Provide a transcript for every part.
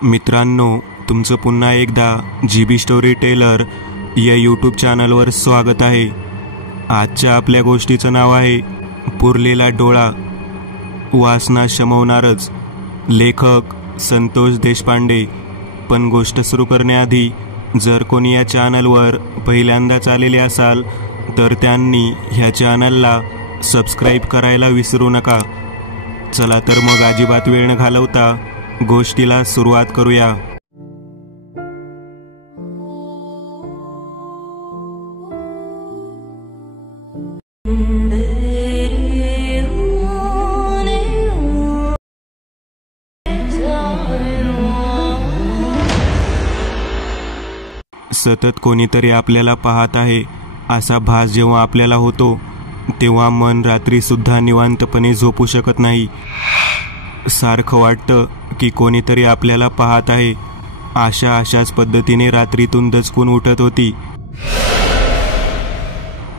मित्रांनो, तुमचं पुन्हा एकदा GB स्टोरी टेलर या यूट्यूब चॅनलवर स्वागत आहे। आजच्या आपल्या गोष्टीचं नाव आहे पुरलेला डोळा। वासना शमवणारच। लेखक संतोष देशपांडे। पण गोष्ट सुरू करण्याआधी जर कोणी या चॅनलवर पहिल्यांदाच आलेले असाल तर त्यांनी ह्या चॅनलला सबस्क्राईब करायला विसरू नका। चला तर मग अजिबात वेळ न घालवता गोष्टीला सुरुवात करूया। सतत कोणीतरी आपल्याला पाहत आहे असा भास जेव्हा आपल्याला होतो तेव्हा मन रात्री सुद्धा निवांतपणे झोपू शकत नाही। सारखं वाटतं की कोणीतरी आपल्याला पाहत आहे। अशाच पद्धतीने रात्रीतून दचकून उठत होती।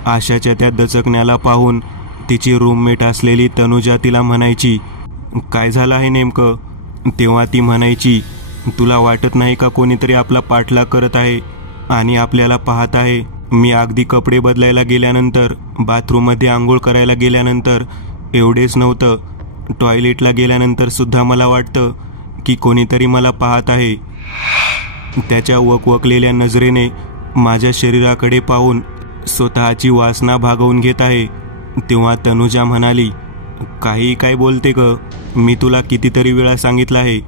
आशाच्या त्या दचकण्याला पाहून तिची रूममेट असलेली तनुजा तिला म्हणायची, काय झालं आहे नेमकं? तेव्हा ती म्हणायची, तुला वाटत नाही का कोणीतरी आपला पाठलाग करत आहे आणि आपल्याला पाहत आहे? मी अगदी कपडे बदलायला गेल्यानंतर, बाथरूममध्ये आंघोळ करायला गेल्यानंतर एवढेच नव्हतं, टॉयलेटला गेल्यानंतर सुद्धा मला वाटतं की कोणीतरी मला पाहत आहे। त्याच्या वकवकलेल्या नजरेने माझ्या शरीराकडे पाहून स्वतःची वासना भागवून घेत आहे। तेव्हा तनुजा म्हणाली, काही काय बोलते ग? मी तुला कितीतरी वेळा सांगितलं आहे,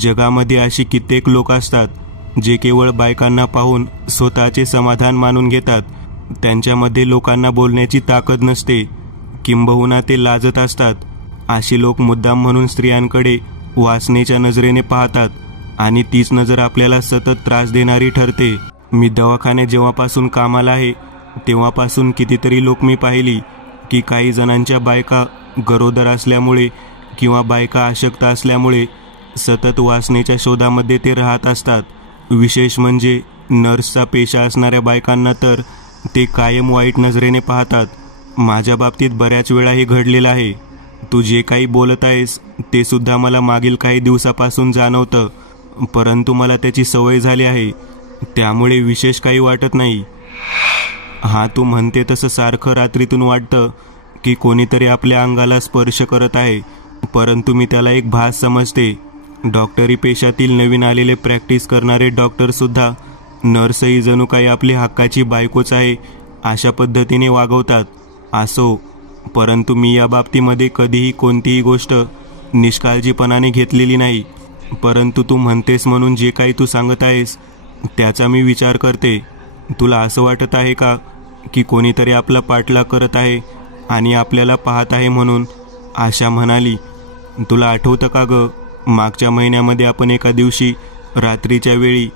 जगामध्ये अशी कित्येक लोक असतात जे केवळ बायकांना पाहून स्वतःचे समाधान मानून घेतात। त्यांच्यामध्ये लोकांना बोलण्याची ताकद नसते, किंबहुना ते लाजत असतात। अशी लोक मुद्दाम म्हणून स्त्रियांकडे वासनेच्या नजरेने पाहतात आणि तीच नजर आपल्याला सतत त्रास देणारी ठरते। मी दवाखान्यात जेव्हापासून कामाला आहे तेव्हापासून कितीतरी लोक मी पाहिली की काही जणांच्या बायका गरोदर असल्यामुळे किंवा बायका अशक्त असल्यामुळे सतत वासनेच्या शोधामध्ये ते राहत असतात। विशेष म्हणजे नर्सचा पेशा असणाऱ्या बायकांना तर ते कायम वाईट नजरेने पाहतात। माझ्या बाबतीत बऱ्याच वेळा हे घडलेलं आहे। तू जे काही बोलत आहेस ते सुद्धा मला मागील काही दिवसापासून जाणवतं, परंतु मला त्याची सवय झाली आहे, त्यामुळे विशेष काही वाटत नाही। हा, तू म्हणते तसं सारखं रात्रीतून वाटतं की कोणीतरी आपल्या अंगाला स्पर्श करत आहे, परंतु मी त्याला एक भास समजते। डॉक्टरी पेशातील नवीन आलेले प्रॅक्टिस करणारे डॉक्टर सुद्धा नर्सही जणू काही आपली हक्काची बायकोच आहे अशा पद्धतीने वागवतात। असो, परंतु मी या बाबतीमध्ये कधीही कोणतीही गोष्ट निष्काळजीपणाने घेतलेली नाही। परंतु तू म्हणतेस म्हणून जे काही तू सांगत आहेस त्याचा मी विचार करते। तुला असं वाटत आहे का की कोणीतरी आपला पाठलाग करत आहे आणि आपल्याला पाहत आहे म्हणून? आशा म्हणाली, तुला आठवतं का ग, मागच्या महिन्यामध्ये आपण एका दिवशी रात्रीच्या वेळी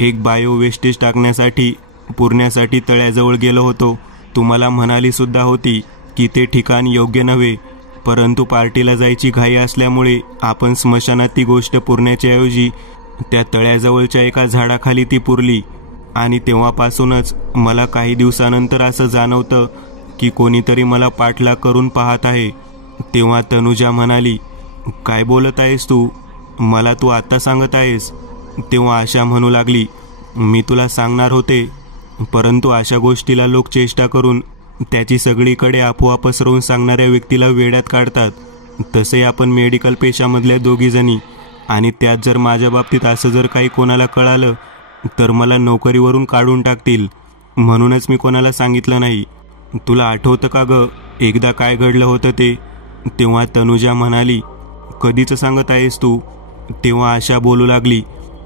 एक बायो वेस्टेज टाकण्यासाठी पुरण्यासाठी तळ्याजवळ गेलो होतो। तुम्हाला म्हणाली सुद्धा होती की ते ठिकाण योग्य नव्हे, परंतु पार्टीला जायची घाई असल्यामुळे आपण स्मशानात ती गोष्ट पुरण्याच्या ऐवजी त्या तळ्याजवळच्या एका झाडाखाली ती पुरली। आणि तेव्हापासूनच मला काही दिवसानंतर असं जाणवतं की कोणीतरी मला पाठलाग करून पाहत आहे। तेव्हा तनुजा म्हणाली, काय बोलत आहेस तू? मला तू आता सांगत आहेस? तेव्हा आशा म्हणू लागली, मी तुला सांगणार होते, परंतु अशा गोष्टीला लोक चेष्टा करून त्याची सगळीकडे अफवा पसरवून सांगणाऱ्या व्यक्तीला वेड्यात काढतात। तसे आपण मेडिकल पेशामधल्या दोघी जणी, आणि त्यात जर माझ्या बाबतीत असं जर काही कोणाला कळालं तर मला नोकरीवरून काढून टाकतील, म्हणूनच मी कोणाला सांगितलं नाही। तुला आठवतं का ग एकदा काय घडलं होतं ते? तेव्हा तनुजा म्हणाली, कधीच सांगत आहेस तू? तेव्हा आशा बोलू लागली,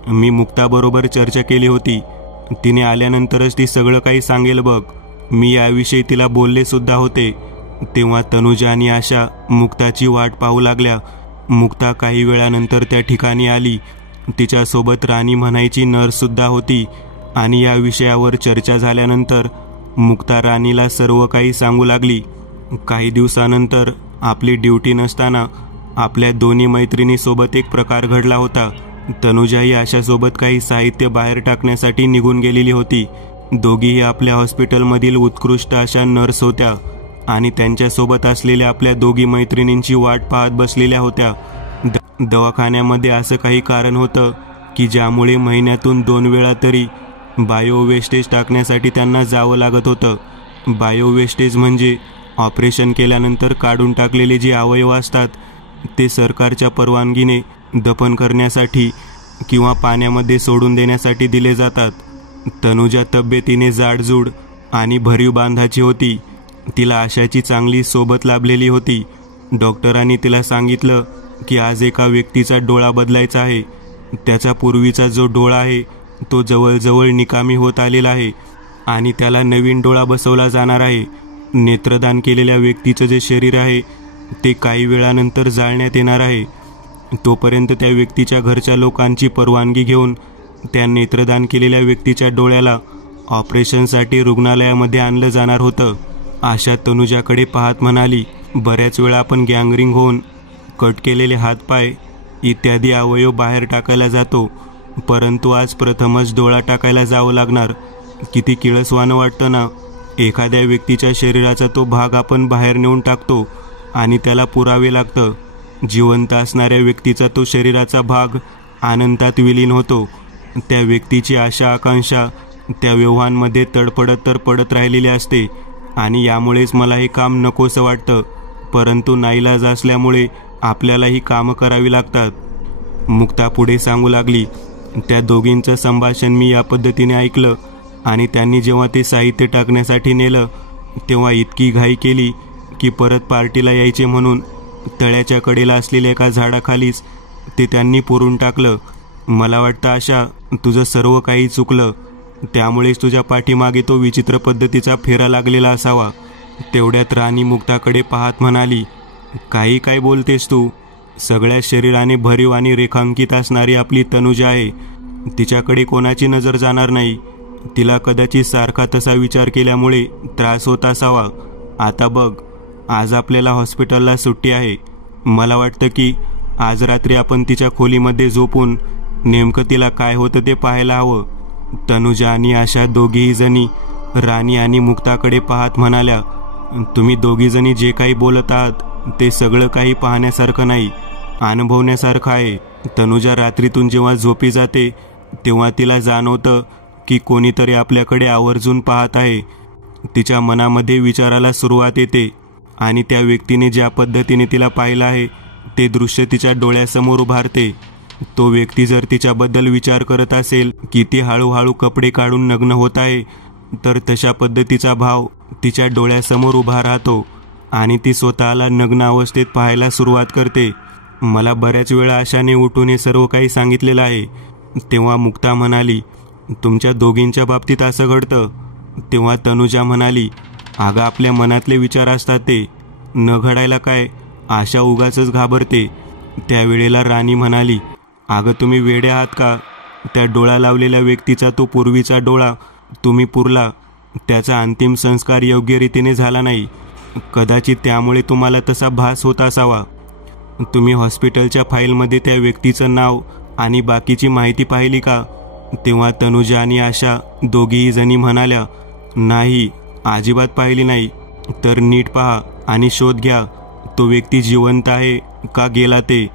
मी मुक्ताबरोबर चर्चा केली होती, तिने आल्यानंतरच ती सगळं काही सांगेल बघ, मी याविषयी तिला बोलले सुद्धा होते। तेव्हा तनुजा आणि आशा मुक्ताची वाट पाहू लागल्या। मुक्ता काही वेळानंतर त्या ठिकाणी आली। तिच्यासोबत राणी म्हणायची नर्स सुद्धा होती आणि या विषयावर चर्चा झाल्यानंतर मुक्ता राणीला सर्व काही सांगू लागली। काही दिवसानंतर आपली ड्युटी नसताना आपल्या दोन्ही मैत्रिणीसोबत एक प्रकार घडला होता। तनुजाही आशासोबत काही साहित्य बाहेर टाकण्यासाठी निघून गेलेली होती। दोघीही आपल्या हॉस्पिटलमधील उत्कृष्ट अशा नर्स होत्या आणि त्यांच्यासोबत असलेल्या आपल्या दोघी मैत्रिणींची वाट पाहत बसलेल्या होत्या। दवाखान्यामध्ये असं काही कारण होतं की ज्यामुळे महिन्यातून 2 वेळा तरी बायो वेस्टेज टाकण्यासाठी त्यांना जावं लागत होतं. बायो वेस्टेज म्हणजे ऑपरेशन केल्यानंतर काढून टाकलेले जे अवयव असतात ते सरकारच्या परवानगीने दफन करण्यासाठी किंवा पाण्यामध्ये सोडून देण्यासाठी दिले जातात. तनुजा तब्येतीने जाडजूड आणि भरीव बांधाची होती. तिला आशाची चांगली सोबत लाभलेली होती. डॉक्टरांनी तिला सांगितलं की आज एका व्यक्तीचा डोळा बदलायचा आहे. त्याचा पूर्वीचा जो डोळा आहे तो जवळजवळ निकामी होत आलेला आहे आणि त्याला नवीन डोळा बसवला जाणार आहे. नेत्रदान केलेल्या व्यक्तीचं जे शरीर आहे ते काही वेळानंतर जाळण्यात येणार आहे. तोपर्यंत त्या व्यक्तीच्या घरच्या लोकांची परवानगी घेऊन त्या नेत्रदान केलेल्या व्यक्तीच्या डोळ्याला ऑपरेशनसाठी रुग्णालयामध्ये आणलं जाणार होतं. आशा तनुजाकडे पाहत म्हणाली, बऱ्याच वेळा आपण गँगरिंग होऊन कट केलेले हातपाय इत्यादी अवयव बाहेर टाकायला जातो, परंतु आज प्रथमच डोळा टाकायला जावं लागणार. किती किळसवाणं वाटतं ना. एखाद्या व्यक्तीच्या शरीराचा तो भाग आपण बाहेर नेऊन टाकतो आणि त्याला पुरावे लागतं. जिवंत असणाऱ्या व्यक्तीचा तो शरीराचा भाग अनंतात विलीन होतो. त्या व्यक्तीची आशा आकांक्षा त्या व्यवहारांमध्ये तडपडत राहिलेली असते आणि यामुळेच मला हे काम नकोसं वाटतं, परंतु नाईलाज असल्यामुळे आपल्याला ही कामं करावी लागतात. मुक्ता पुढे सांगू लागली, त्या दोघींचं संभाषण मी या पद्धतीने ऐकलं आणि त्यांनी जेव्हा ते साहित्य टाकण्यासाठी नेलं तेव्हा इतकी घाई केली की परत पार्टीला यायचे म्हणून तळ्याच्या कडेला असलेल्या एका झाडाखालीच ते त्यांनी पुरून टाकलं. मला वाटतं आशा, तुझं सर्व काही चुकलं, त्यामुळेच तुझ्या पाठीमागे तो विचित्र पद्धतीचा फेरा लागलेला असावा. तेवढ्यात राणी मुक्ताकडे पाहत म्हणाली, काही काय बोलतेस तू? सगळ्या शरीराने भरीव आणि रेखांकित असणारी आपली तनुजा आहे. तिच्याकडे कोणाची नजर जाणार नाही. तिला कदाचित सारखा तसा विचार केल्यामुळे त्रास होत असावा. आता बघ, आज आपल्याला हॉस्पिटलला सुट्टी आहे. मला वाटतं की आज रात्री आपण तिच्या खोलीमध्ये झोपून नेमकं तिला काय होतं ते पाहायला हवं. तनुजा आणि आशा दोघीही जणी राणी आणि मुक्ताकडे पाहत म्हणाल्या, तुम्ही दोघी जणी जे काही बोलत आहात ते सगळं काही पाहण्यासारखं नाही, अनुभवण्यासारखं आहे. तनुजा रात्रीतून जेव्हा झोपी जाते तेव्हा तिला जाणवतं की कोणीतरी आपल्याकडे आवर्जून पाहत आहे. तिच्या मनामध्ये विचाराला सुरुवात येते आणि त्या व्यक्तीने ज्या पद्धतीने तिला पाहिलं आहे ते दृश्य तिच्या डोळ्यासमोर उभारते. तो व्यक्ती जर तिच्याबद्दल विचार करत असेल की ती हळूहळू कपडे काढून नग्न होत आहे, तर तशा पद्धतीचा भाव तिच्या डोळ्यासमोर उभा राहतो आणि ती स्वतःला नग्न अवस्थेत पाहायला सुरुवात करते. मला बऱ्याच वेळा आशाने उठून हे सर्व काही सांगितलेलं आहे. तेव्हा मुक्ता म्हणाली, तुमच्या दोघींच्या बाबतीत असं घडतं? तेव्हा तनुजा म्हणाली, अगं आपल्या मनातले विचार असतात ते न घडायला काय, आशा उगाचच घाबरते. त्यावेळेला राणी म्हणाली, अगं तुम्ही वेडे आहात का? त्या डोळा लावलेल्या व्यक्तीचा तो पूर्वीचा डोळा तुम्ही पुरला, त्याचा अंतिम संस्कार योग्य रीतीने झाला नाही. कदाचित त्यामुळे तुम्हाला तसा भास होत असावा. तुम्ही हॉस्पिटलच्या फाईलमध्ये त्या व्यक्तीचं नाव आणि बाकीची माहिती पाहिली का? तेव्हा तनुजा आणि आशा दोघीही जणी म्हणाल्या, नाही, अजिबात पाहिली नाही. तर नीट पहा आणि शोध घ्या, तो व्यक्ती जिवंत आहे का गेला ते.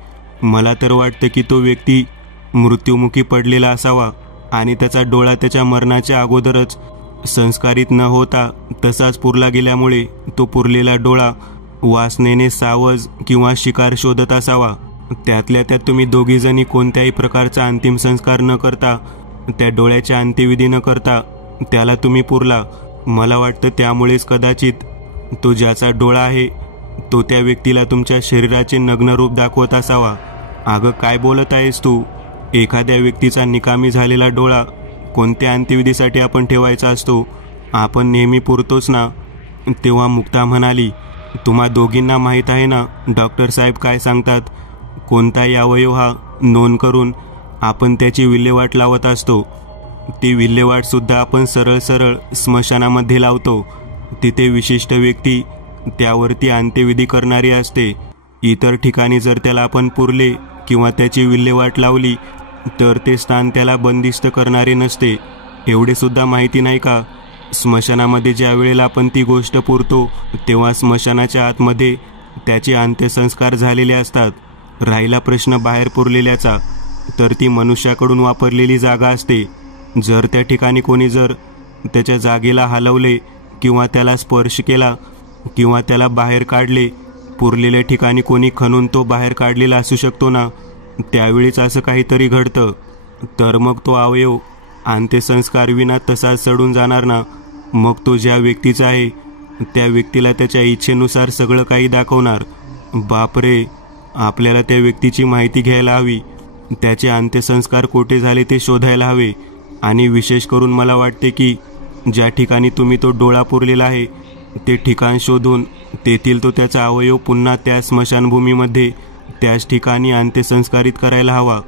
मला तर वाटतं की तो व्यक्ती मृत्युमुखी पडलेला असावा आणि त्याचा डोळा त्याच्या मरणाच्या अगोदरच संस्कारित न होता तसाच पुरला गेल्यामुळे तो पुरलेला डोळा वासनेने सावज किंवा शिकार शोधत असावा. त्यातल्या त्यात तुम्ही दोघी जणी कोणत्याही प्रकारचा अंतिम संस्कार न करता, त्या डोळ्याच्या अंत्यविधी न करता त्याला तुम्ही पुरला. मला वाटतं त्यामुळेच कदाचित तो ज्याचा डोळा आहे तो त्या व्यक्तीला तुमच्या शरीराचे नग्न रूप दाखवत असावा. अगं काय बोलत आहेस तू? एखाद्या व्यक्तीचा निकामी झालेला डोळा कोणत्या अंत्यविधीसाठी आपण ठेवायचा असतो? आपण नेहमी पुरतोच ना. तेव्हा मुक्ता म्हणाली, तुम्हा दोघींना माहीत आहे ना डॉक्टर साहेब काय सांगतात? कोणताही अवयव हा नोंद करून आपण त्याची विल्हेवाट लावत असतो. ती विल्हेवाटसुद्धा आपण सरळ सरळ स्मशानामध्ये लावतो. तिथे विशिष्ट व्यक्ती त्यावरती अंत्यविधी करणारी असते. इतर ठिकाणी जर त्याला आपण पुरले किंवा त्याची विल्हेवाट लावली तर ते स्थान त्याला बंदिस्त करणारे नसते. एवढे सुद्धा माहिती नाही का? स्मशानामध्ये ज्या वेळेला आपण ती गोष्ट पुरतो तेव्हा स्मशानाच्या आतमध्ये त्याचे अंत्यसंस्कार झालेले असतात. राहिला प्रश्न बाहेर पुरलेल्याचा, तर ती मनुष्याकडून वापरलेली जागा असते. जर त्या ठिकाणी कोणी जर त्याच्या जागेला हलवले किंवा त्याला स्पर्श केला किंवा त्याला बाहेर काढले, पुरलेल्या ठिकाणी कोणी खणून तो बाहेर काढलेला असू शकतो ना, त्यावेळीच असं काहीतरी घडतं. तर मग तो अवयव अंत्यसंस्कारविना तसाच सडून जाणार ना. मग तो ज्या व्यक्तीचा आहे त्या व्यक्तीला त्याच्या इच्छेनुसार सगळं काही दाखवणार. बापरे, आपल्याला त्या व्यक्तीची माहिती घ्यायला हवी, त्याचे अंत्यसंस्कार कोठे झाले ते शोधायला हवे. आणि विशेष करून मला वाटते की ज्या ठिकाणी तुम्ही तो डोळा पुरलेला आहे ते ठिकाण शोधून तेथील तो त्याचा अवयव पुन्हा त्या स्मशानभूमीमध्ये त्याच ठिकाणी अंत्यसंस्कारित करायला हवा.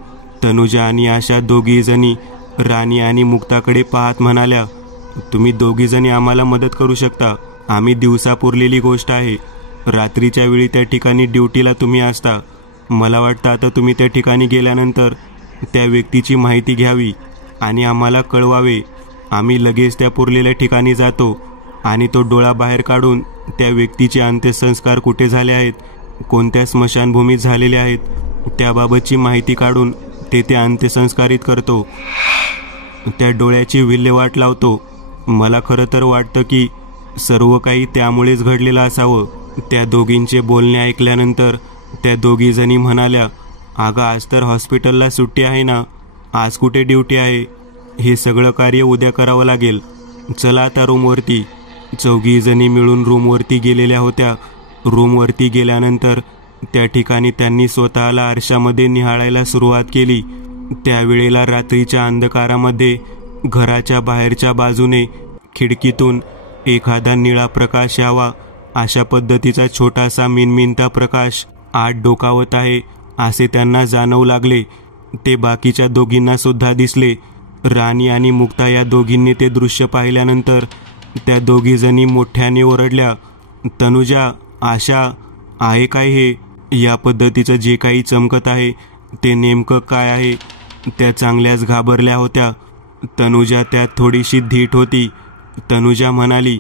तनुजा आणि आशा दोघी जणी राणी आणि मुक्ताकडे पाहत म्हणाल्या, तुम्ही दोघी जणी आम्हाला मदत करू शकता. आम्ही दिवसा पुरलेली गोष्ट आहे. रात्रीच्या वेळी त्या ठिकाणी ड्युटीला तुम्ही असता. मला वाटतं आता तुम्ही त्या ठिकाणी गेल्यानंतर त्या व्यक्तीची माहिती घ्यावी आणि आम्हाला कळवावे. आम्ही लगेच त्या पुरलेल्या ठिकाणी जातो आणि तो डोळा बाहेर काढून त्या व्यक्तीचे अंत्यसंस्कार कुठे झाले आहेत, कोणत्या स्मशानभूमीत झालेले आहेत, त्याबाबतची माहिती काढून तेथे अंत्यसंस्कारित करतो. त्या डोळ्याची विल्हेवाट लावतो. मला खरं तर वाटतं की सर्व काही त्यामुळेच घडलेलं असावं. त्या दोघींचे बोलणे ऐकल्यानंतर त्या दोघी जणी म्हणाल्या, अगं आज तर हॉस्पिटलला सुट्टी आहे ना, आज कुठे ड्युटी आहे. हे सगळं कार्य उद्या करावं लागेल. चला आता रूमवरती. चौघी जणी मिळून रूमवरती गेलेल्या होत्या. रूमवरती गेल्यानंतर त्या ठिकाणी त्यांनी स्वतःला आरशामध्ये निहाळायला सुरुवात केली. त्यावेळेला रात्रीच्या अंधकारामध्ये घराच्या बाहेरच्या बाजूने खिडकीतून एखादा निळा प्रकाश यावा अशा पद्धतीचा छोटासा मिनमिनता प्रकाश आत डोकावत आहे असे त्यांना जाणवू लागले. ते बाकीच्या दोघींना सुद्धा दिसले. राणी आणि मुक्ता या दोघींनी ते दृश्य पाहिल्यानंतर त्या दोघी जणी मोठ्याने ओरडल्या, तनुजा, आशा, आहे काय हे? या पद्धतीचं जे काही चमकत आहे ते नेमकं काय आहे? त्या चांगल्याच घाबरल्या होत्या. तनुजा त्यात थोडीशी धीट होती. तनुजा म्हणाली,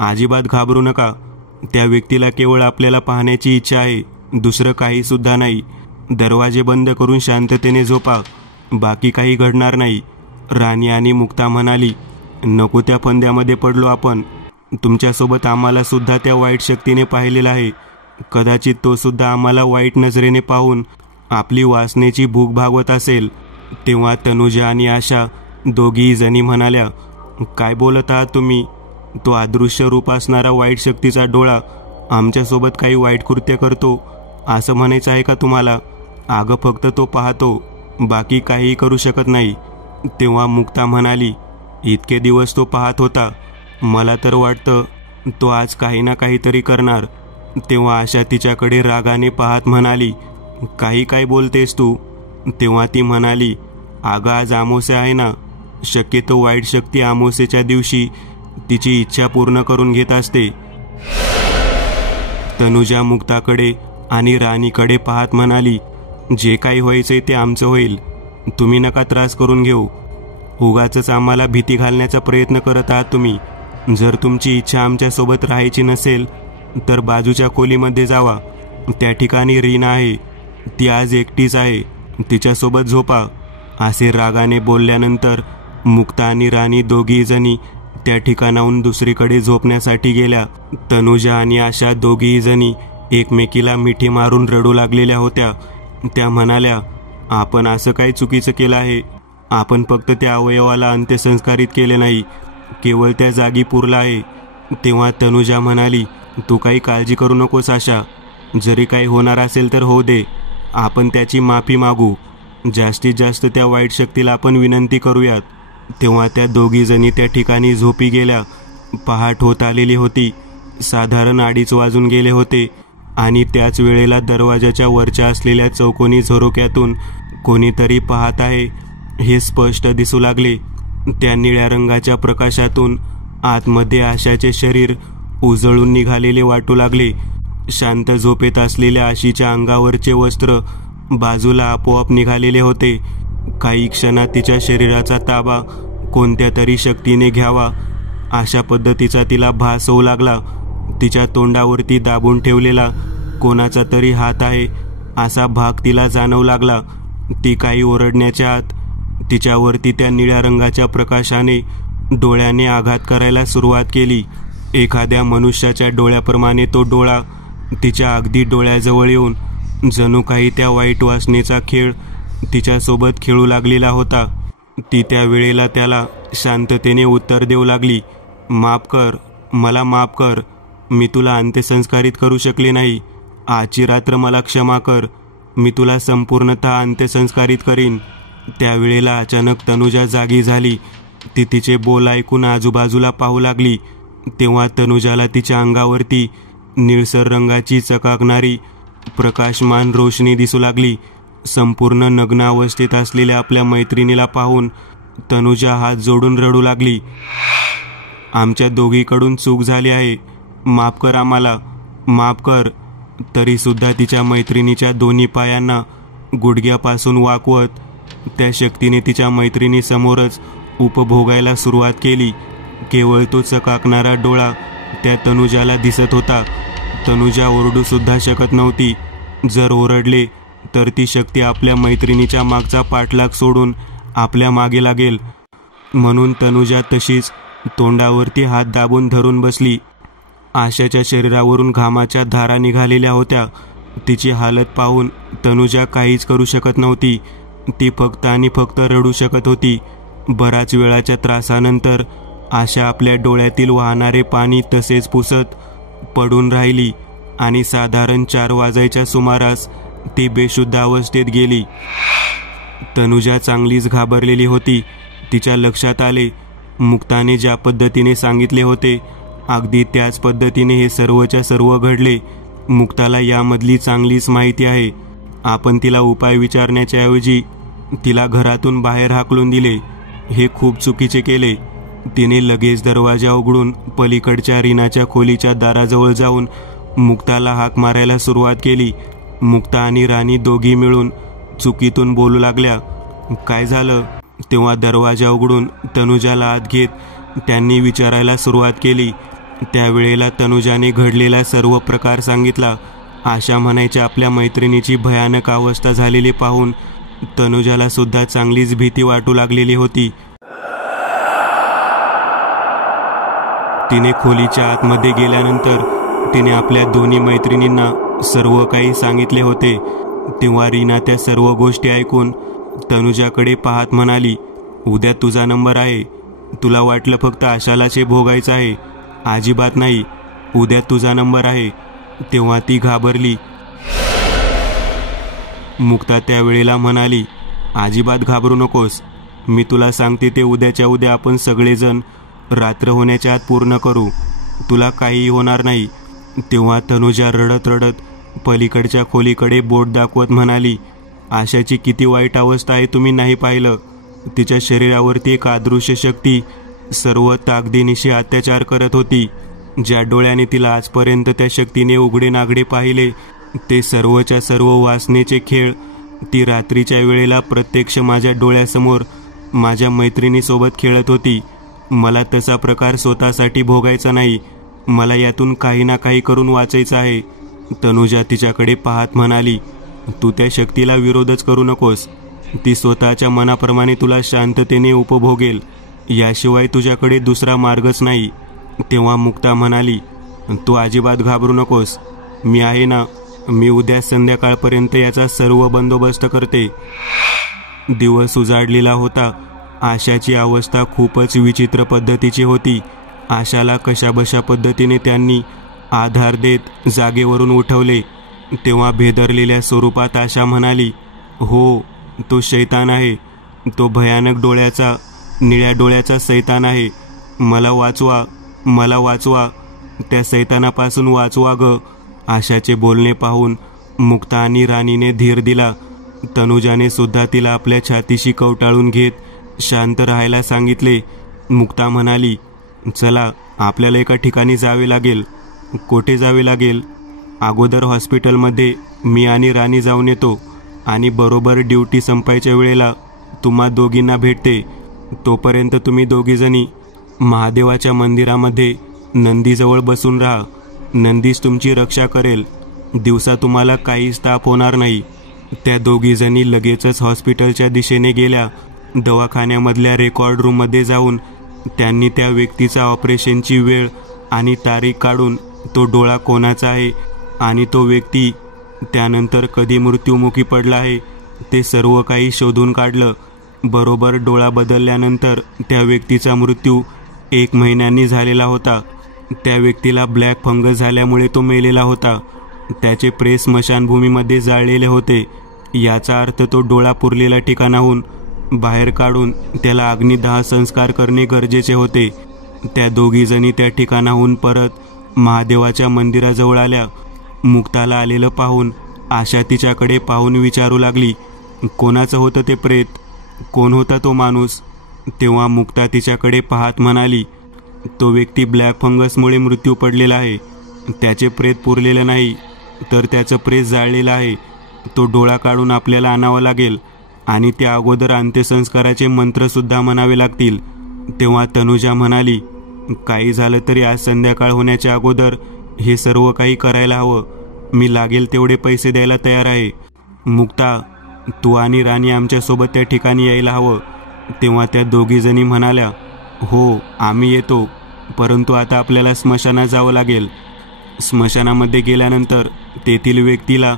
अजिबात घाबरू नका. त्या व्यक्तीला केवळ आपल्याला पाहण्याची इच्छा आहे, दुसरं काही सुद्धा नाही. दरवाजे बंद करून शांततेने झोपा, बाकी काही घडणार नाही. राणी आणि मुक्ता म्हणाली, नको त्या फंद्यामध्ये पडलो आपण. तुमच्यासोबत आम्हाला सुद्धा त्या वाईट शक्तीने पाहिलेलं आहे. कदाचित तो सुद्धा आम्हाला वाईट नजरेने पाहून आपली वासनेची भूक भागवत असेल. तेव्हा तनुजा आणि आशा दोघी जणी म्हणाल्या, काय बोलत आहात तुम्ही? तो अदृश्य रूप असणारा वाईट शक्तीचा डोळा आमच्यासोबत काही वाईट कृत्य करतो असं म्हणायचं आहे का तुम्हाला? अगं फक्त तो पाहतो, बाकी काहीही करू शकत नाही. तेव्हा मुक्ता म्हणाली, इतके दिवस तो पाहत होता, मला तर वाटतं तो आज काही ना काहीतरी करणार. तेव्हा आशा तिच्याकडे रागाने पाहत म्हणाली, काही काय बोलतेस तू? तेव्हा ती म्हणाली, अगं आज अमावास्या आहे ना, शक्यतो वाईट शक्ती अमावास्येच्या दिवशी तिची इच्छा पूर्ण करून घेत असते. तनुजा मुक्ताकडे आणि राणीकडे पाहत म्हणाली, जे काही व्हायचंय ते आमचं होईल, तुम्ही नका त्रास करून घेऊ. उगाचच आम्हाला भीती घालण्याचा प्रयत्न करत आहात तुम्ही. जर तुमची इच्छा आमच्यासोबत राहायची नसेल तर बाजूच्या खोलीमध्ये जावा. त्या ठिकाणी रीना आहे, ती आज एकटीच आहे, तिच्यासोबत झोपा. असे रागाने बोलल्यानंतर मुक्ता आणि राणी दोघी जणी त्या ठिकाणाहून दुसरीकडे झोपण्यासाठी गेल्या. तनुजा आणि आशा दोघी जणी एकमेकीला मिठी मारून रडू लागलेल्या होत्या. त्या म्हणाल्या, आपण असं काही चुकीचं केलं आहे. आपण फक्त त्या अवयवाला अंत्यसंस्कारित केले नाही, केवळ त्या जागी पुरला आहे. तेव्हा तनुजा म्हणाली, तू काही काळजी करू नकोस आशा. जरी काही होणार असेल तर होऊ दे, आपण त्याची माफी मागू. जास्तीत जास्त त्या वाईट शक्तीला आपण विनंती करूयात. तेव्हा त्या दोघी जणी त्या ठिकाणी झोपी गेल्या. पहाट होत आलेली होती. साधारण 2:30 वाजून गेले होते आणि त्याच वेळेला दरवाजाच्या वरच्या असलेल्या चौकोनी झरोक्यातून कोणीतरी पाहत आहे हे स्पष्ट दिसू लागले. त्या निळ्या रंगाच्या प्रकाशातून आतमध्ये आशाचे शरीर उजळून निघालेले वाटू लागले. शांत झोपेत असलेल्या आशीच्या अंगावरचे वस्त्र बाजूला आपोआप निघालेले होते. काही क्षणात तिच्या शरीराचा ताबा कोणत्या तरी शक्तीने घ्यावा अशा पद्धतीचा तिला भास होऊ लागला. तिच्या तोंडावरती दाबून ठेवलेला कोणाचा तरी हात आहे असा भाग तिला जाणवू लागला. ती काही ओरडण्याच्या आत तिच्यावरती त्या निळ्या रंगाच्या प्रकाशाने डोळ्याने आघात करायला सुरुवात केली. एखाद्या मनुष्याच्या डोळ्याप्रमाणे तो डोळा तिच्या अगदी डोळ्याजवळ येऊन जणू काही त्या वाईट वासनेचा खेळ तिच्यासोबत खेळू लागलेला होता. ती त्या वेळेला त्याला शांततेने उत्तर देऊ लागली, माफ कर, मला माफ कर, मी तुला अंत्यसंस्कारित करू शकले नाही. आजची रात्र मला क्षमा कर, मी तुला संपूर्णतः अंत्यसंस्कारित करीन. त्यावेळेला अचानक तनुजा जागी झाली. ती तिचे बोल ऐकून आजूबाजूला पाहू लागली. तेव्हा तनुजाला तिच्या अंगावरती निळसर रंगाची चकाकणारी प्रकाशमान रोशनी दिसू लागली. संपूर्ण नग्न अवस्थेत असलेल्या आपल्या मैत्रिणीला पाहून तनुजा हात जोडून रडू लागली. आमच्या दोघीकडून चूक झाली आहे, माफ कर आम्हाला, माफ कर. तरीसुद्धा तिच्या मैत्रिणीच्या दोन्ही पायांना गुडघ्यापासून वाकवत त्या शक्तीने तिच्या मैत्रिणीसमोरच उपभोगायला सुरुवात केली. केवळ तो चकाकणारा डोळा त्या तनुजाला दिसत होता. तनुजा ओरडूसुद्धा शकत नव्हती. जर ओरडले तर ती शक्ती आपल्या मैत्रिणीच्या मागचा पाठलाग सोडून आपल्या मागे लागेल. म्हणून तनुजा तशीच तोंडावरती हात दाबून धरून बसली. आशाच्या शरीरावरून घामाच्या धारा निघालेल्या होत्या. तिची हालत पाहून तनुजा काहीच करू शकत नव्हती. ती फक्त आणि फक्त रडू शकत होती. बराच वेळाच्या त्रासानंतर आशा आपल्या डोळ्यातील वाहणारे पाणी तसेच पुसत पडून राहिली आणि साधारण 4 वाजायच्या सुमारास ती बेशुद्ध अवस्थेत गेली. तनुजा चांगलीच घाबरलेली होती. तिच्या लक्षात आले, मुक्ताने ज्या पद्धतीने सांगितले होते अगदी त्याच पद्धतीने हे सर्वच्या सर्व घडले. मुक्ताला यामधली चांगलीच माहिती आहे. आपण तिला उपाय विचारण्याच्या ऐवजी तिला घरातून बाहेर हाकलून दिले. हे खूप चुकीचे केले. तिने लगेच दरवाजा उघडून पलीकडच्या रीनाच्या खोलीच्या दाराजवळ जाऊन मुक्ताला हाक मारायला सुरुवात केली. मुक्ता आणि राणी दोघी मिळून चुकीतून बोलू लागल्या. काय झालं? तेव्हा दरवाजा उघडून तनुजाला आत घेत त्यांनी विचारायला सुरुवात केली. त्यावेळेला तनुजाने घडलेला सर्व प्रकार सांगितला. आशा म्हणायच्या आपल्या मैत्रिणीची भयानक अवस्था झालेली पाहून तनुजाला सुद्धा चांगलीच भीती वाटू लागलेली होती. तिने खोलीच्या आतमध्ये गेल्यानंतर तिने आपल्या दोन्ही मैत्रिणींना सर्व काही सांगितले होते. तेव्हा रीना त्या सर्व गोष्टी ऐकून तनुजाकडे पाहत म्हणाली, उद्या तुझा नंबर आहे. तुला वाटलं फक्त आशालाच हे भोगायचं आहे. अजिबात नाही, उद्या तुझा नंबर आहे. तेव्हा ती घाबरली. मुक्ता त्यावेळेला म्हणाली, अजिबात घाबरू नकोस. मी तुला सांगते ते उद्याच्या उद्या आपण सगळेजण रात्र होण्याच्या आत पूर्ण करू. तुला काहीही होणार नाही. तेव्हा तनुजा रडत रडत पलीकडच्या खोलीकडे बोट दाखवत म्हणाली, आशाची किती वाईट अवस्था आहे तुम्ही नाही पाहिलं. तिच्या शरीरावरती एक अदृश्य शक्ती सर्व ताकदीनिशी अत्याचार करत होती. ज्या डोळ्याने तिला आजपर्यंत त्या शक्तीने उघडे नागडे पाहिले ते सर्वच्या सर्व वासनेचे खेळ ती रात्रीच्या वेळेला प्रत्यक्ष माझ्या डोळ्यासमोर माझ्या मैत्रिणीसोबत खेळत होती. मला तसा प्रकार स्वतःसाठी भोगायचा नाही. मला यातून काही ना काही करून वाचायचं आहे. तनुजा तिच्याकडे पाहत म्हणाली, तू त्या शक्तीला विरोधच करू नकोस. ती स्वतःच्या मनाप्रमाणे तुला शांततेने उपभोगेल. याशिवाय तुझ्याकडे दुसरा मार्गच नाही. तेव्हा मुक्ता म्हणाली, तू अजिबात घाबरू नकोस. मी आहे ना. मी उद्या संध्याकाळपर्यंत याचा सर्व बंदोबस्त करते. दिवस उजाडलेला होता. आशाची अवस्था खूपच विचित्र पद्धतीची होती. आशाला कशाबशा पद्धतीने त्यांनी आधार देत जागेवरून उठवले. तेव्हा भेदरलेल्या स्वरूपात आशा म्हणाली, हो, तो शैतान आहे. तो भयानक डोळ्याचा, निळ्या डोळ्याचा शैतान आहे. मला वाचवा, मला वाचवा. त्या शैतानापासून वाचवा ग. आशाचे बोलणे पाहून मुक्ता आणि राणीने धीर दिला. तनुजाने सुद्धा तिला आपल्या छातीशी कवटाळून घेत शांत राहायला सांगितले. मुक्ता म्हणाली, चला आपल्याला एका ठिकाणी जावे लागेल. कोठे जावे लागेल? अगोदर हॉस्पिटलमध्ये मी आणि राणी जाऊन येतो आणि बरोबर ड्युटी संपायच्या वेळेला तुम्हा दोघींना भेटते. तोपर्यंत तुम्ही दोघीजणी महादेवाच्या मंदिरामध्ये नंदीजवळ बसून राहा. नंदीच तुमची रक्षा करेल. दिवसा तुम्हाला काहीच ताप होणार नाही. त्या दोघीजणी लगेचच हॉस्पिटलच्या दिशेने गेल्या. दवाखान्यामधल्या रेकॉर्ड रूममध्ये जाऊन त्यांनी त्या व्यक्तीचा ऑपरेशनची वेळ आणि तारीख काढून तो डोळा कोणाचा आहे आणि तो व्यक्ती त्यानंतर कधी मृत्युमुखी पडला आहे ते सर्व काही शोधून काढलं. बरोबर डोळा बदलल्यानंतर त्या व्यक्तीचा मृत्यू 1 महिन्यांनी झालेला होता. त्या व्यक्तीला ब्लॅक फंगस झाल्यामुळे तो मेलेला होता. त्याचे प्रेस स्मशानभूमीमध्ये जाळलेले होते. याचा अर्थ तो डोळा पुरलेल्या ठिकाणाहून बाहेर काढून त्याला अग्निदाह संस्कार करणे गरजेचे होते. त्या दोघीजणी त्या ठिकाणाहून परत महादेवाच्या मंदिराजवळ आल्या. मुक्ताला आलेलं पाहून आशा तिच्याकडे पाहून विचारू लागली, कोणाचं होतं ते प्रेत? कोण होता तो माणूस? तेव्हा मुक्ता तिच्याकडे पाहत म्हणाली, तो व्यक्ती ब्लॅक फंगसमुळे मृत्यू पडलेला आहे. त्याचे प्रेत पुरलेलं नाही तर त्याचं प्रेत जाळलेलं आहे. तो डोळा काढून आपल्याला आणावा लागेल आणि त्या अगोदर अंत्यसंस्काराचे मंत्रसुद्धा म्हणावे लागतील. तेव्हा तनुजा म्हणाली, काही झालं तरी आज संध्याकाळ होण्याच्या अगोदर हे सर्व काही करायला हवं. मी लागेल तेवढे पैसे द्यायला तयार आहे. मुक्ता, तू आणि राणी आमच्यासोबत त्या ठिकाणी यायला हवं. तेव्हा त्या दोघीजणी म्हणाल्या, हो आम्ही येतो, परंतु आता आपल्याला स्मशानात जावं लागेल. स्मशानामध्ये गेल्यानंतर तेथील व्यक्तीला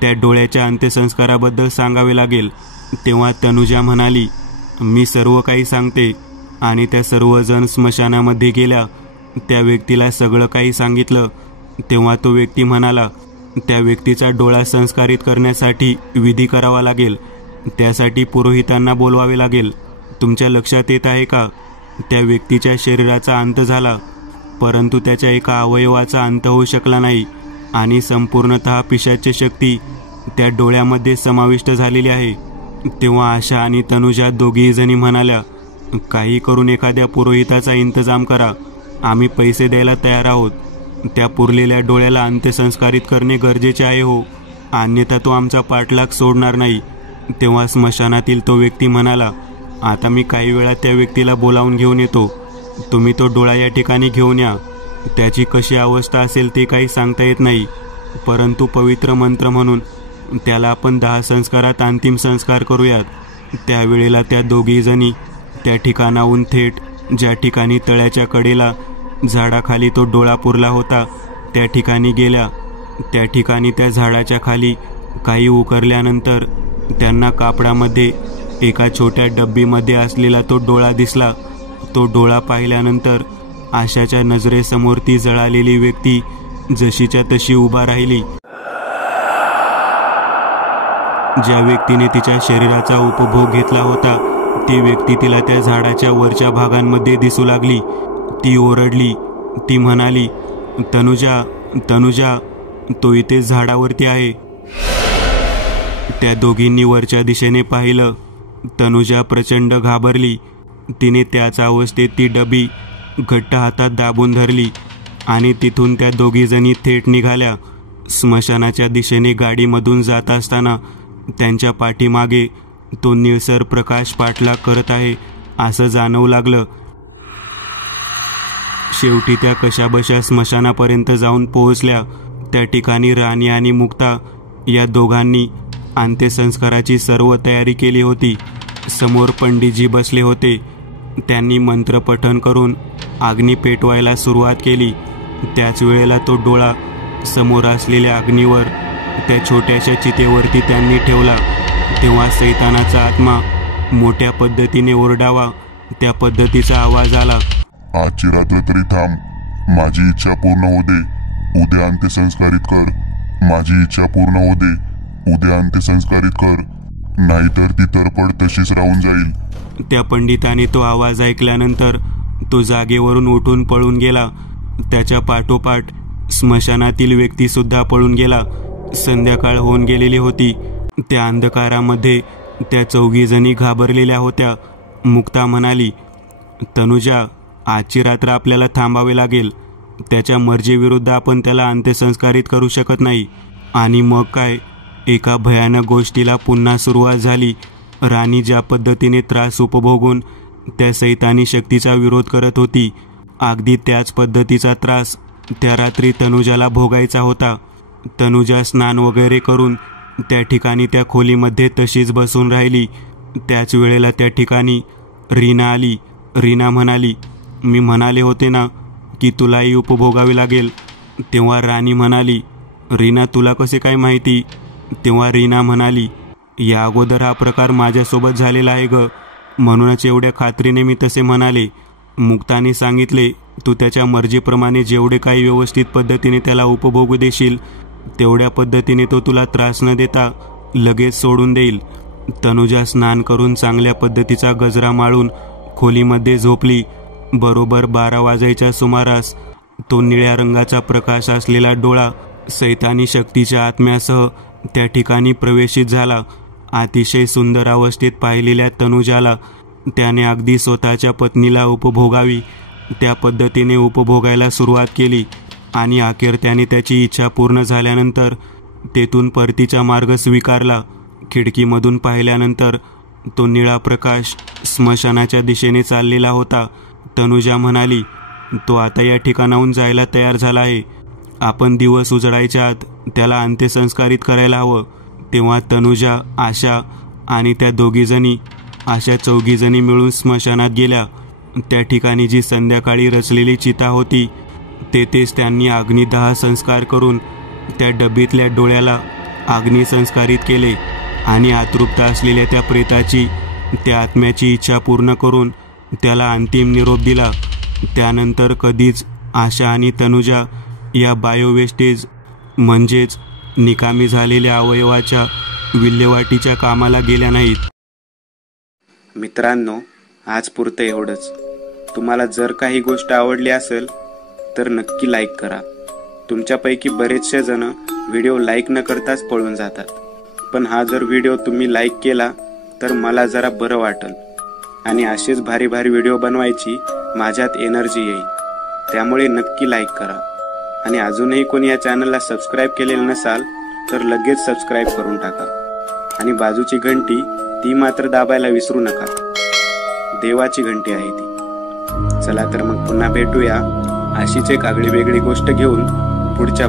त्या डोळ्याच्या अंत्यसंस्काराबद्दल सांगावे लागेल. तेव्हा तनुजा म्हणाली, मी सर्व काही सांगते. आणि त्या सर्वजण स्मशानामध्ये गेल्या. त्या व्यक्तीला सगळं काही सांगितलं. तेव्हा तो व्यक्ती म्हणाला, त्या व्यक्तीचा डोळा संस्कारित करण्यासाठी विधी करावा लागेल. त्यासाठी पुरोहितांना बोलवावे लागेल. तुमच्या लक्षात येत आहे का? त्या व्यक्तीच्या शरीराचा अंत झाला, परंतु त्याच्या एका अवयवाचा अंत होऊ शकला नाही आणि संपूर्णतः पिशाच्य शक्ती त्या डोळ्यामध्ये समाविष्ट झालेली आहे. तेव्हा आशा आणि तनुजा दोघीही जणी म्हणाल्या, काही करून एखाद्या पुरोहिताचा इंतजाम करा. आम्ही पैसे द्यायला तयार आहोत. त्या पुरलेल्या डोळ्याला अंत्यसंस्कारित करणे गरजेचे आहे हो, अन्यथा तो आमचा पाठलाग सोडणार नाही. तेव्हा स्मशानातील तो व्यक्ती म्हणाला, आता मी काही वेळात त्या व्यक्तीला बोलावून घेऊन येतो. तुम्ही तो डोळा या ठिकाणी घेऊन या. त्याची कशी अवस्था असेल ते काही सांगता येत नाही, परंतु पवित्र मंत्र म्हणून त्याला आपण 10 संस्कारात अंतिम संस्कार करूयात. त्यावेळेला त्या दोघी जणी त्या ठिकाणाहून थेट ज्या ठिकाणी तळ्याच्या कडेला झाडाखाली तो डोळा पुरला होता त्या ठिकाणी गेल्या. त्या ठिकाणी त्या झाडाच्या खाली काही उकरल्यानंतर त्यांना कापडामध्ये एका छोट्या डब्बीमध्ये असलेला तो डोळा दिसला. तो डोळा पाहिल्यानंतर आशाच्या नजरेसमोर ती जळालेली व्यक्ती जशीच्या तशी उभा राहिली. ज्या व्यक्तीने तिच्या शरीराचा उपभोग घेतला होता ती व्यक्ती तिला त्या झाडाच्या वरच्या भागांमध्ये दिसू लागली. ती ओरडली. ती म्हणाली, तनुजा, तनुजा, तो इथे झाडावरती आहे. त्या दोघींनी वरच्या दिशेने पाहिलं. तनुजा प्रचंड घाबरली. तिने त्याच अवस्थेत ती डबी घट्ट हातात दाबून धरली आणि तिथून त्या दोघीजणी थेट निघाल्या. स्मशानाच्या दिशेने गाडीमधून जात असताना त्यांच्या पाठीमागे तो निळसर प्रकाश पाठलाग करत आहे असं जाणवू लागलं. शेवटी त्या कशाबशा स्मशानापर्यंत जाऊन पोहोचल्या. त्या ठिकाणी राणी आणि मुक्ता या दोघांनी अंत्यसंस्काराची सर्व तयारी केली होती. समोर पंडितजी बसले होते. त्यांनी मंत्रपठण करून अग्नी पेटवायला सुरुवात केली. त्याच वेळेला तो डोळा समोर असलेल्या अग्नीवर त्या छोट्याशा चितेवरती त्यांनी ठेवला. तेव्हा सैतानाचा आत्मा मोठ्या पद्धतीने ओरडावा त्या पद्धतीचा आवाज आला. आजची रात्र तरी थांब. माझी इच्छा पूर्ण होऊ दे. उद्या अंत्यसंस्कारित कर. माझी इच्छा पूर्ण होऊ दे. उद्या अंत्यसंस्कारित कर. नाहीतर ती तरपड तशीच राहून जाईल. त्या पंडिताने तो आवाज ऐकल्यानंतर तो जागेवरून उठून पळून गेला. त्याच्या पाठोपाठ स्मशानातील व्यक्ती सुद्धा पळून गेला. संध्याकाळ होऊन गेलेली होती. त्या अंधकारामध्ये त्या चौघी जणी घाबरलेल्या होत्या. मुक्ता म्हणाली, तनुजा, आजची रात्र आपल्याला थांबावे लागेल. त्याच्या मर्जीविरुद्ध आपण त्याला अंत्यसंस्कारित करू शकत नाही. आणि मग काय, एका भयानक गोष्टीला पुन्हा सुरुवात झाली. राणी ज्या पद्धतीने त्रास उपभोगून त्या सैतानी शक्तीचा विरोध करत होती, अगदी त्याच पद्धतीचा त्रास त्या रात्री तनुजाला भोगायचा होता. तनुजा स्नान वगैरे करून त्या ठिकाणी त्या खोलीमध्ये तशीच बसून राहिली. त्याच वेळेला त्या ठिकाणी रीना आली. रीना म्हणाली, मी म्हणाले होते ना की तुलाही उपभोगावी लागेल. तेव्हा राणी म्हणाली, रीना तुला कसे काय माहिती? तेव्हा रीना म्हणाली, या अगोदर हा प्रकार माझ्यासोबत झालेला आहे ग, म्हणूनच एवढ्या खात्रीने मी तसे म्हणाले. मुक्ताने सांगितले, तू त्याच्या मर्जीप्रमाणे जेवढे काही व्यवस्थित पद्धतीने त्याला उपभोगू देशील तेवढ्या पद्धतीने तो तुला त्रास न देता लगेच सोडून देईल. तनुजा स्नान करून चांगल्या पद्धतीचा गजरा माळून खोलीमध्ये झोपली. बरोबर 12 वाजायच्या सुमारास तो निळ्या रंगाचा प्रकाश असलेला डोळा सैतानी शक्तीच्या आत्म्यासह त्या ठिकाणी प्रवेशित झाला. अतिशय सुंदर अवस्थेत पाहिलेल्या तनुजाला त्याने अगदी स्वतःच्या पत्नीला उपभोगावी त्या पद्धतीने उपभोगायला सुरुवात केली आणि अखेर त्याने त्याची इच्छा पूर्ण झाल्यानंतर तेथून परतीचा मार्ग स्वीकारला. खिडकीमधून पाहिल्यानंतर तो निळा प्रकाश स्मशानाच्या दिशेने चाललेला होता. तनुजा म्हणाली, तो आता या ठिकाणाहून जायला तयार झाला आहे. आपण दिवस उजडायच्या आत त्याला अंत्यसंस्कारित करायला हवं. तेव्हा तनुजा, आशा आणि त्या दोघीजणी अशा 4 जणी मिळून स्मशानात गेल्या. त्या ठिकाणी जी संध्याकाळी रचलेली चिता होती तेथेच त्यांनी अग्निदाह संस्कार करून त्या डबीतल्या डोळ्याला अग्निसंस्कारित केले आणि अतृप्त असलेल्या त्या प्रेताची त्या आत्म्याची इच्छा पूर्ण करून त्याला अंतिम निरोप दिला. त्यानंतर कधीच आशा आणि तनुजा या बायोवेस्टेज म्हणजेच निकामी झालेल्या अवयवाच्या विल्हेवाटीच्या कामाला गेल्या नाहीत. मित्रांनो, आज पुरतं एवढंच. तुम्हाला जर काही गोष्ट आवडली असेल तर नक्की लाईक करा. तुमच्यापैकी बरेचसे जण व्हिडिओ लाईक न करताच पळून जातात, पण हा जर व्हिडिओ तुम्ही लाईक केला तर मला जरा बरं वाटेल आणि असेच भारी भारी व्हिडिओ बनवायची माझ्यात एनर्जी येईल. त्यामुळे नक्की लाईक करा आणि अजूनही कोणी या चॅनलला सबस्क्राईब केलेलं नसाल तर लगेच सबस्क्राईब करून टाका आणि बाजूची घंटी ती मात्र दाबायला विसरू नका. देवाची घंटी आहे ती. चला तर मग पुन्हा भेटूया अशीच एक आगळी वेगळी गोष्ट घेऊन पुढच्या